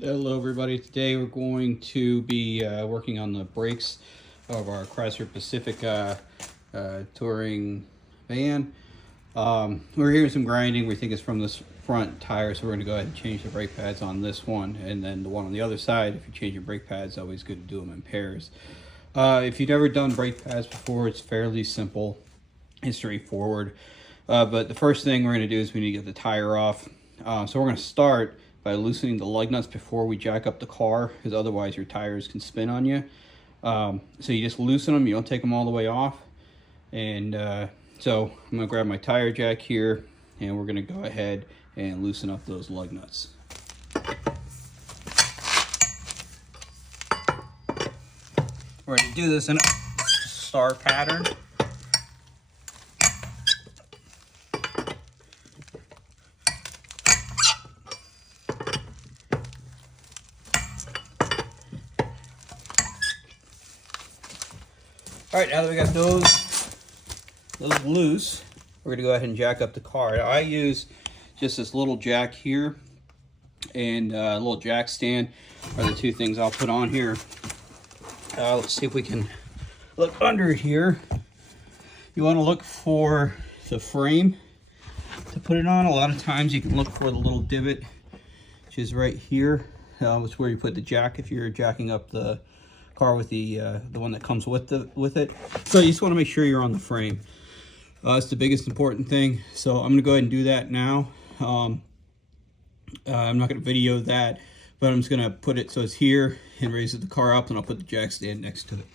Hello everybody, today we're going to be working on the brakes of our Chrysler Pacifica touring van. We're hearing some grinding. We think it's from this front tire, so we're going to go ahead and change the brake pads on this one, and then the one on the other side. If you change your brake pads, it's always good to do them in pairs. If you've never done brake pads before, it's fairly simple and straightforward. But the first thing we're going to do is we need to get the tire off. So we're going to start by loosening the lug nuts before we jack up the car, because otherwise your tires can spin on you. So you just loosen them, you don't take them all the way off. And so I'm going to grab my tire jack here, and we're going to go ahead and loosen up those lug nuts. We're going to do this in a star pattern. All right, now that we got those loose, we're gonna go ahead and jack up the car. Now, I use just this little jack here and a little jack stand are the two things I'll put on here. Let's see if we can look under here. You wanna look for the frame to put it on. A lot of times you can look for the little divot, which is right here. It's where you put the jack if you're jacking up the car with the one that comes with it. So you just want to make sure you're on the frame. It's the biggest important thing. So I'm going to go ahead and do that now. I'm not going to video that, but I'm just going to put it so it's here and raise the car up, and I'll put the jack stand next to it.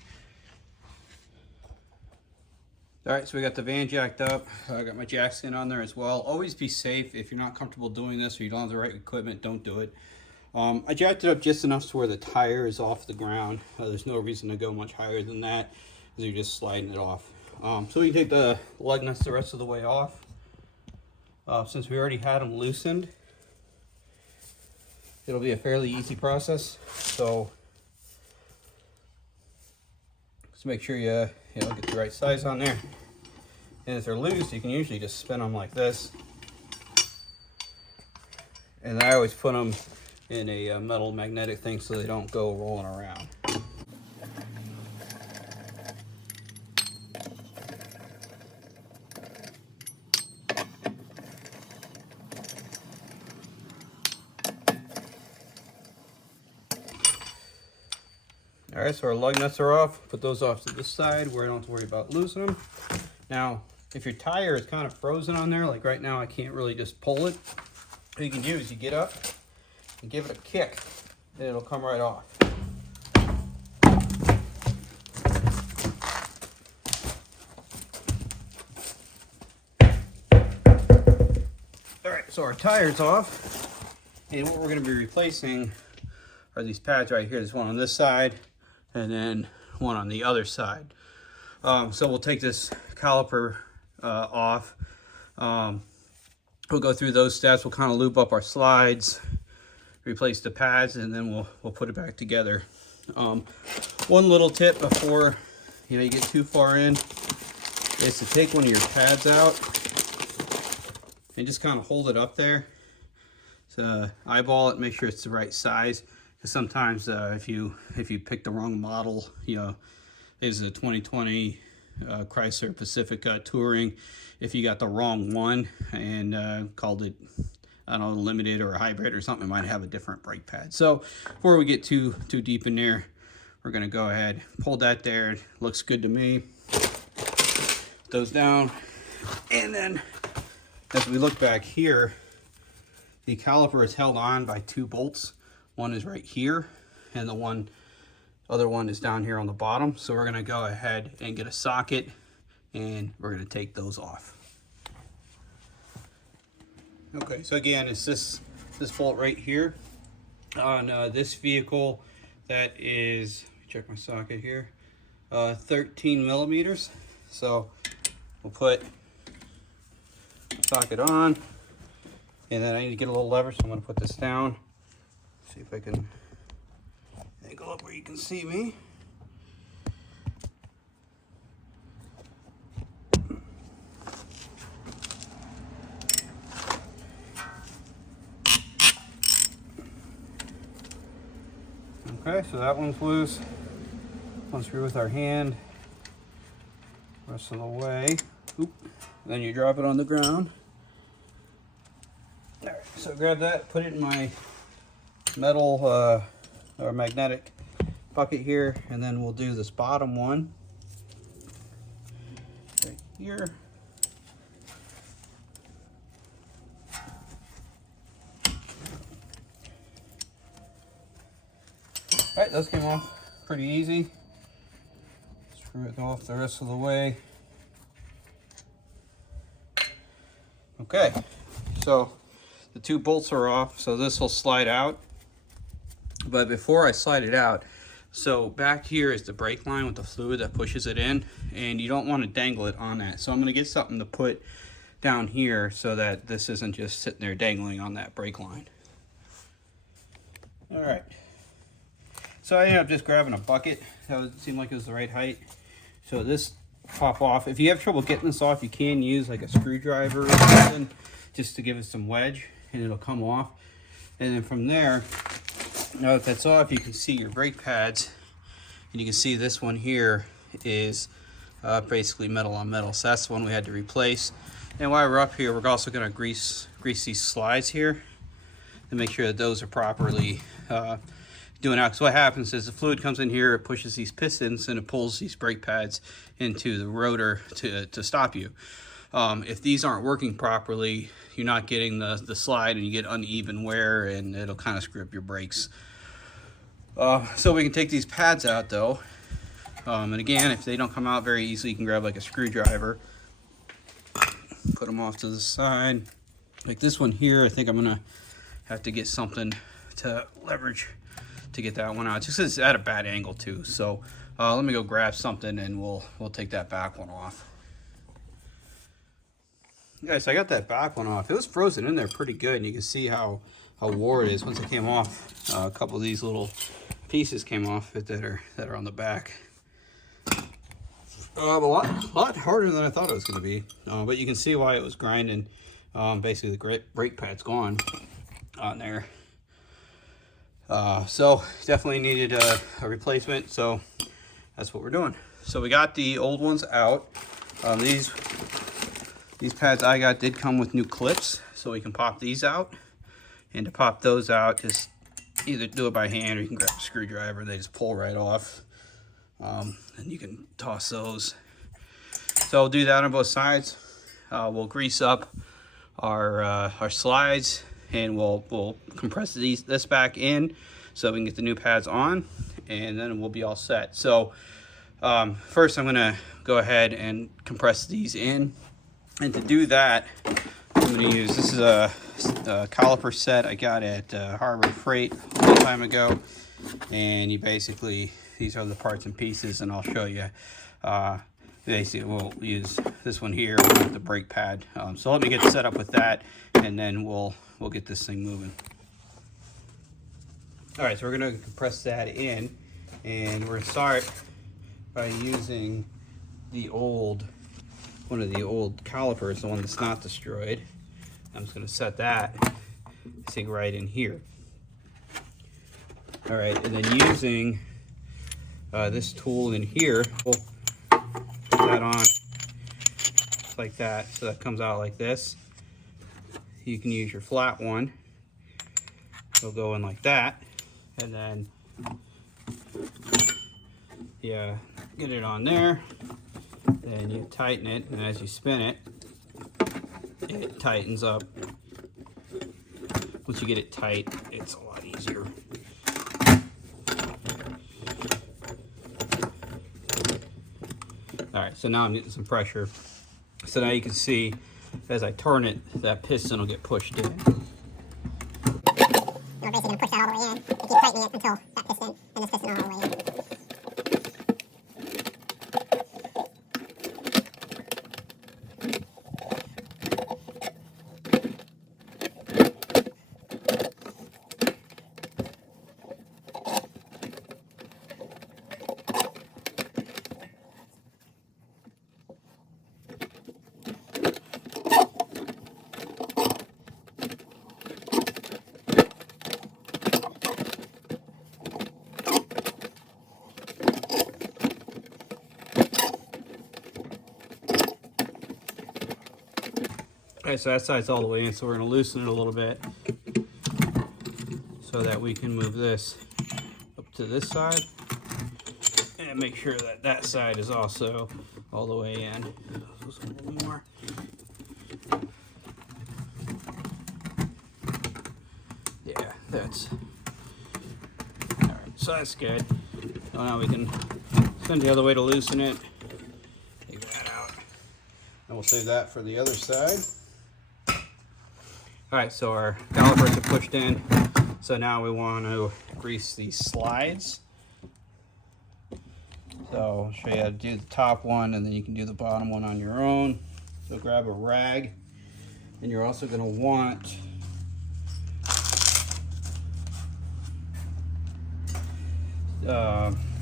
All right, so we got the van jacked up. I got my jack stand on there as well. Always be safe. If you're not comfortable doing this or you don't have the right equipment, don't do it. I jacked it up just enough to where the tire is off the ground. There's no reason to go much higher than that, because you're just sliding it off. So we take the lug nuts the rest of the way off. Since we already had them loosened, it'll be a fairly easy process. So just make sure you get the right size on there. And if they're loose, you can usually just spin them like this. And I always put them in a metal magnetic thing so they don't go rolling around. All right, so our lug nuts are off. Put those off to the side where I don't have to worry about losing them. Now, if your tire is kind of frozen on there, like right now I can't really just pull it, what you can do is you get up and give it a kick, and it'll come right off. All right, so our tire's off, and what we're going to be replacing are these pads right here. There's one on this side, and then one on the other side. So we'll take this caliper off. We'll go through those steps. We'll kind of loop up our slides, replace the pads, and then we'll put it back together. One little tip before you get too far in is to take one of your pads out and just kind of hold it up there. So eyeball it, make sure it's the right size. Because sometimes if you pick the wrong model, is a 2020 Chrysler Pacifica Touring. If you got the wrong one and called it, I don't know, limited or a hybrid or something, it might have a different brake pad. So before we get too deep in there, we're gonna go ahead, pull that there. It looks good to me. Put those down, and then as we look back here, the caliper is held on by two bolts. One is right here, and the other one is down here on the bottom. So we're gonna go ahead and get a socket, and we're gonna take those off. Okay, so again, it's this bolt right here on this vehicle. That is, check my socket here, 13 millimeters. So we'll put the socket on, and then I need to get a little lever, so I'm going to put this down. See if I can angle up where you can see me. Okay, so that one's loose. Unscrew with our hand. Rest of the way. Oop. Then you drop it on the ground. Alright, so grab that, put it in my metal or magnetic bucket here, and then we'll do this bottom one right here. Alright, those came off pretty easy. Screw it off the rest of the way. Okay, so the two bolts are off, so this will slide out. But before I slide it out, so back here is the brake line with the fluid that pushes it in, and you don't want to dangle it on that. So I'm going to get something to put down here so that this isn't just sitting there dangling on that brake line. All right. So I ended up just grabbing a bucket. That seemed like it was the right height. So this pop off. If you have trouble getting this off, you can use like a screwdriver or something just to give it some wedge, and it'll come off. And then from there, now that that's off, you can see your brake pads, and you can see this one here is basically metal on metal. So that's the one we had to replace. And while we're up here, we're also going to grease these slides here to make sure that those are properly doing out. So what happens is the fluid comes in here, it pushes these pistons, and it pulls these brake pads into the rotor to stop you. If these aren't working properly, you're not getting the slide, and you get uneven wear, and it'll kind of screw up your brakes. So we can take these pads out though. And again, if they don't come out very easily, you can grab like a screwdriver, put them off to the side. Like this one here, I think I'm gonna have to get something to leverage to get that one out, just 'cause it's at a bad angle too. So let me go grab something, and we'll take that back one off. Guys, I got that back one off. It was frozen in there pretty good, and you can see how wore it is. Once it came off, a couple of these little pieces came off it that are on the back. A lot harder than I thought it was going to be, but you can see why it was grinding. Basically, the brake pad's gone on there. So definitely needed a replacement, so that's what we're doing. So we got the old ones out. These pads I got did come with new clips, so we can pop these out. And to pop those out, just either do it by hand, or you can grab a screwdriver. They just pull right off, and you can toss those. So I'll do that on both sides. We'll grease up our slides, and we'll compress this back in so we can get the new pads on, and then we'll be all set. So first I'm gonna go ahead and compress these in, and to do that I'm gonna use, this is a caliper set I got at Harbor Freight a long time ago, and you basically, these are the parts and pieces, and I'll show you. Basically we'll use this one here with the brake pad. So let me get set up with that, and then we'll get this thing moving. All right, so we're gonna compress that in, and we're gonna start by using one of the old calipers, the one that's not destroyed. I'm just gonna set that thing right in here. All right, and then using this tool in here, we'll put that on like that, so that comes out like this. You can use your flat one. It'll go in like that, and then yeah, get it on there. Then you tighten it, and as you spin it, it tightens up. Once you get it tight, it's a lot easier. All right, so now I'm getting some pressure. So now you can see, as I turn it, that piston will get pushed in. You're basically going to push that all the way in and keep tightening it until that piston and this piston are all the way in. right, so that side's all the way in, so we're going to loosen it a little bit so that we can move this up to this side and make sure that that side is also all the way in. Just a little more. Yeah, that's all right. So that's good. So now we can send the other way to loosen it. Take that out, and we'll save that for the other side. All right, so our calipers are pushed in. So now we want to grease these slides. So I'll show you how to do the top one, and then you can do the bottom one on your own. So grab a rag, and you're also going to want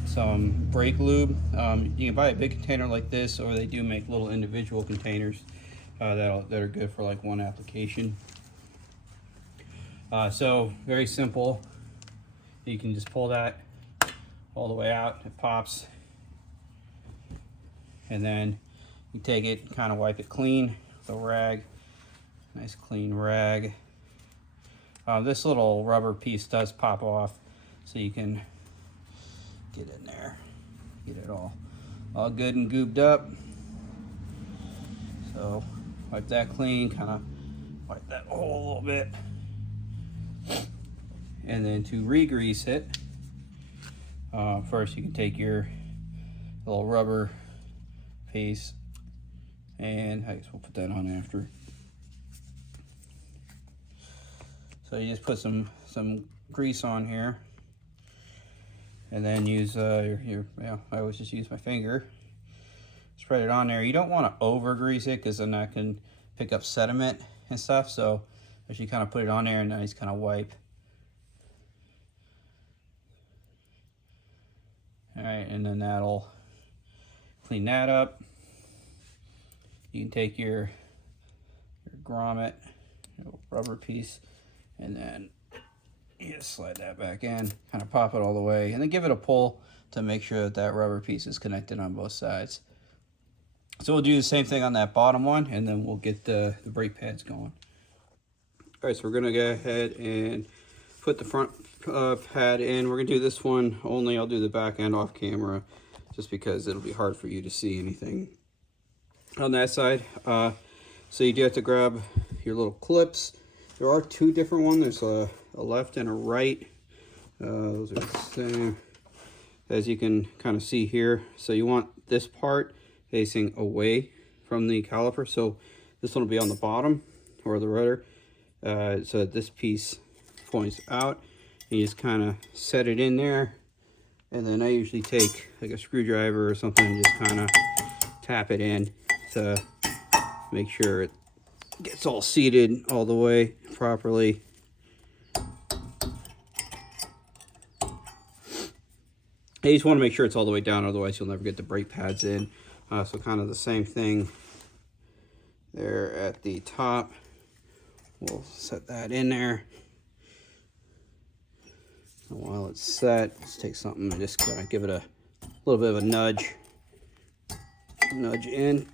some brake lube. You can buy a big container like this, or they do make little individual containers that are good for like one application. So very simple. You can just pull that all the way out. It pops, and then you take it, kind of wipe it clean with a rag. Nice clean rag. This little rubber piece does pop off, so you can get in there, get it all good and gooped up. So wipe that clean, kind of wipe that hole a little bit. And then to re-grease it, first you can take your little rubber piece, and I guess we'll put that on after. So you just put some grease on here, and then use I always just use my finger. Spread it on there. You don't want to over grease it, because then that can pick up sediment and stuff. So as you kind of put it on there, and then just kind of wipe. All right, and then that'll clean that up. You can take your grommet, your rubber piece, and then you just slide that back in, kind of pop it all the way, and then give it a pull to make sure that that rubber piece is connected on both sides. So we'll do the same thing on that bottom one, and then we'll get the brake pads going. All right, so we're gonna go ahead and put the front pad in. We're gonna do this one only. I'll do the back end off camera, just because it'll be hard for you to see anything on that side. So you do have to grab your little clips. There are two different ones. There's a left and a right. Those are the same, as you can kind of see here. So you want this part facing away from the caliper. So this one will be on the bottom, or the rudder. So that this piece points out. And you just kind of set it in there. And then I usually take like a screwdriver or something and just kind of tap it in to make sure it gets all seated all the way properly. You just want to make sure it's all the way down, otherwise you'll never get the brake pads in. So kind of the same thing there at the top. We'll set that in there. And while it's set, let's take something and just kind of give it a little bit of a nudge in.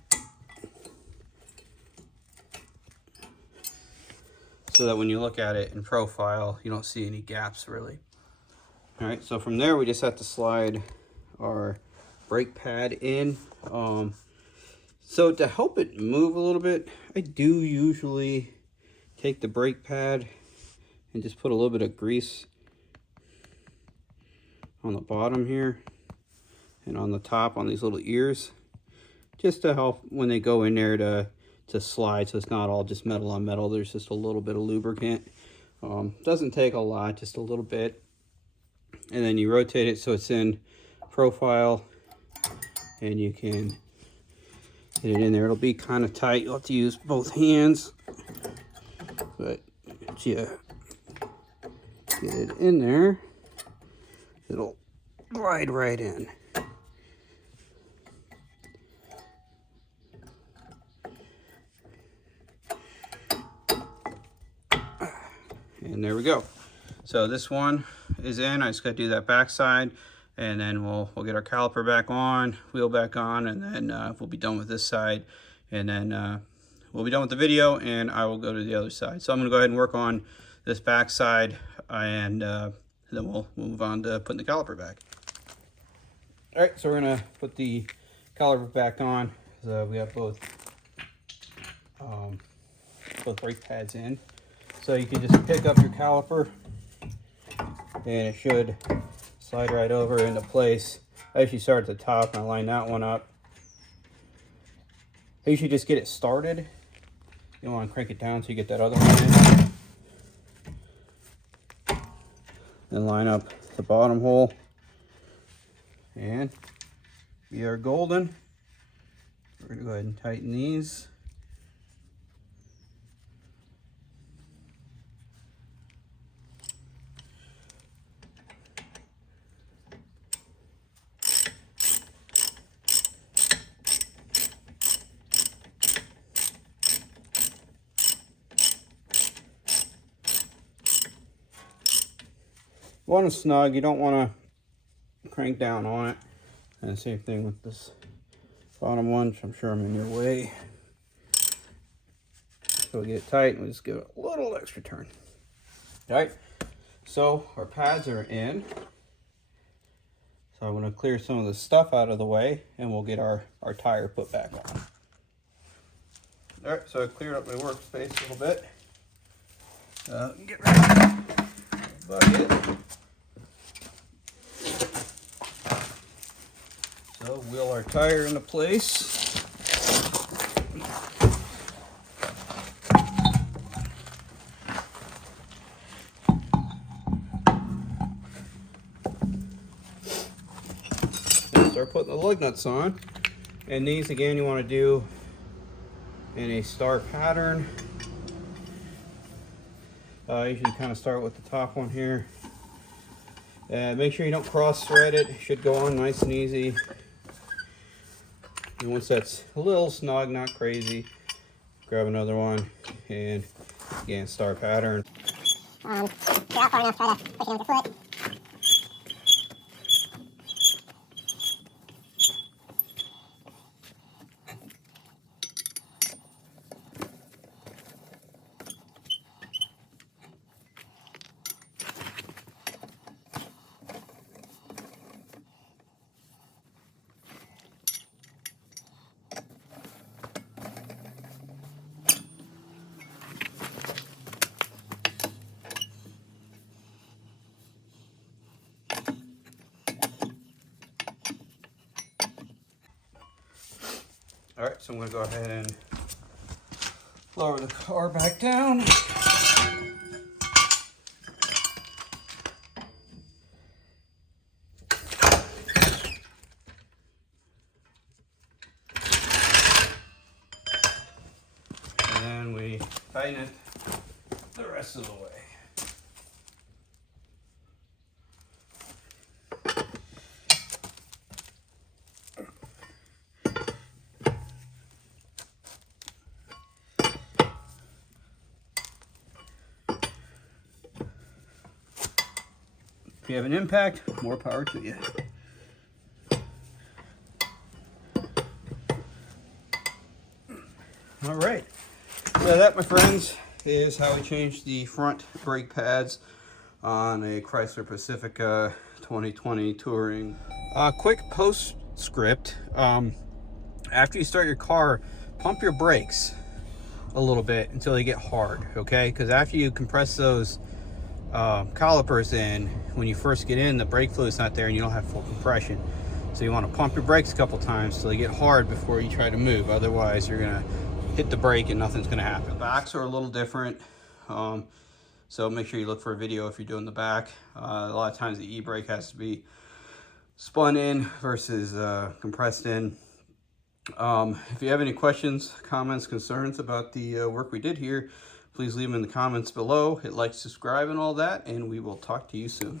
So that when you look at it in profile, you don't see any gaps really. All right, so from there we just have to slide our brake pad in. So to help it move a little bit, I do usually take the brake pad and just put a little bit of grease on the bottom here and on the top on these little ears, just to help when they go in there to slide, so it's not all just metal on metal. There's just a little bit of lubricant. Doesn't take a lot, just a little bit. And then you rotate it so it's in profile, and you can get it in there. It'll be kind of tight. You'll have to use both hands, but yeah, get it in there. It'll glide right in. And there we go. So this one is in. I just got to do that back side, and then we'll get our caliper back on, wheel back on, and then we'll be done with this side, and then we'll be done with the video and I will go to the other side. So I'm going to go ahead and work on this back side, and then we'll move on to putting the caliper back. All right, so we're going to put the caliper back on. So we have both brake pads in. So you can just pick up your caliper and it should slide right over into place. I usually start at the top and I line that one up. I usually just get it started. You don't want to crank it down so you get that other one in. Then line up the bottom hole. And we are golden. We're going to go ahead and tighten these. You want it snug, you don't want to crank down on it. And the same thing with this bottom one, which I'm sure I'm in your way. So we get it tight and we just give it a little extra turn. All right, so our pads are in. So I'm going to clear some of the stuff out of the way and we'll get our tire put back on. All right, so I cleared up my workspace a little bit. Get rid of the bucket. So wheel our tire into place. And start putting the lug nuts on. And these again you want to do in a star pattern. I usually kind of start with the top one here. Make sure you don't cross thread it. It should go on nice and easy. And once that's a little snug, not crazy, grab another one and again star pattern. Get out far enough, try to push it with your foot. All right, so I'm gonna go ahead and lower the car back down. And then we tighten it the rest of the way. If you have an impact, more power to you. All right, so that, my friends, is how we change the front brake pads on a Chrysler Pacifica 2020 Touring. Quick postscript, after you start your car, pump your brakes a little bit until they get hard, okay? Because after you compress those calipers in, when you first get in, the brake fluid's not there and you don't have full compression. So you want to pump your brakes a couple times till they get hard before you try to move. Otherwise you're gonna hit the brake and nothing's gonna happen. The backs are a little different, so make sure you look for a video if you're doing the back. A lot of times the e-brake has to be spun in versus compressed in. If you have any questions, comments, concerns about the work we did here, please leave them in the comments below. Hit like, subscribe, and all that, and we will talk to you soon.